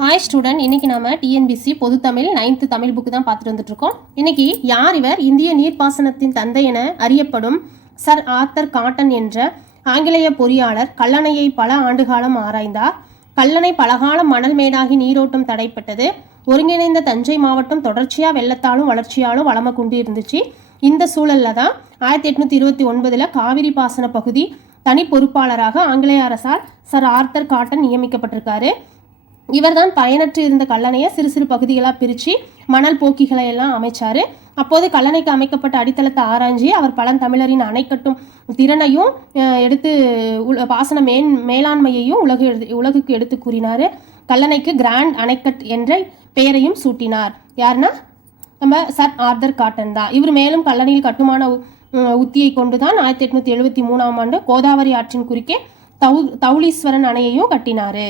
Hi student, இன்னைக்கு நாம TNPSC பொது தமிழ் 9th தமிழ் புக்கு தான் பார்த்துட்டு வந்துட்டு இருக்கோம். இன்னைக்கு யார் இவர்? இந்திய நீர்ப்பாசனத்தின் தந்தை என அறியப்படும் சர் ஆர்தர் காட்டன் என்ற ஆங்கிலேய பொறியாளர் கல்லணையை பல ஆண்டுகாலம் ஆராய்ந்தார். கல்லணை பலகாலம் மணல் மேடாகி நீரோட்டம் தடைப்பட்டது. ஒருங்கிணைந்த தஞ்சை மாவட்டம் தொடர்ச்சியா வெள்ளத்தாலும் வளர்ச்சியாலும் வளம கொண்டு இருந்துச்சு. இந்த சூழல்ல தான் 1829 காவிரி பாசன பகுதி தனி பொறுப்பாளராக ஆங்கிலேய அரசால் சர் ஆர்தர் காட்டன் நியமிக்கப்பட்டிருக்காரு. இவர் தான் பயனற்று இருந்த கல்லணையை சிறு சிறு பகுதிகளாக பிரித்து மணல் போக்கிகளை எல்லாம் அமைச்சார். அப்போது கல்லணைக்கு அமைக்கப்பட்ட அடித்தளத்தை ஆராய்ஞ்சி அவர் பழந்தமிழரின் அணை கட்டும் திறனையும் எடுத்து பாசன மேலாண்மையையும் உலகுக்கு எடுத்து கூறினார். கல்லணைக்கு கிராண்ட் அணைக்கட் என்ற பெயரையும் சூட்டினார். யாருன்னா நம்ம சர் ஆர்தர் காட்டன் தான். இவர் மேலும் கல்லணையில் கட்டுமான உத்தியை கொண்டு தான் 1873 கோதாவரி ஆற்றின் குறுக்கே தௌலீஸ்வரன் அணையையும் கட்டினார்.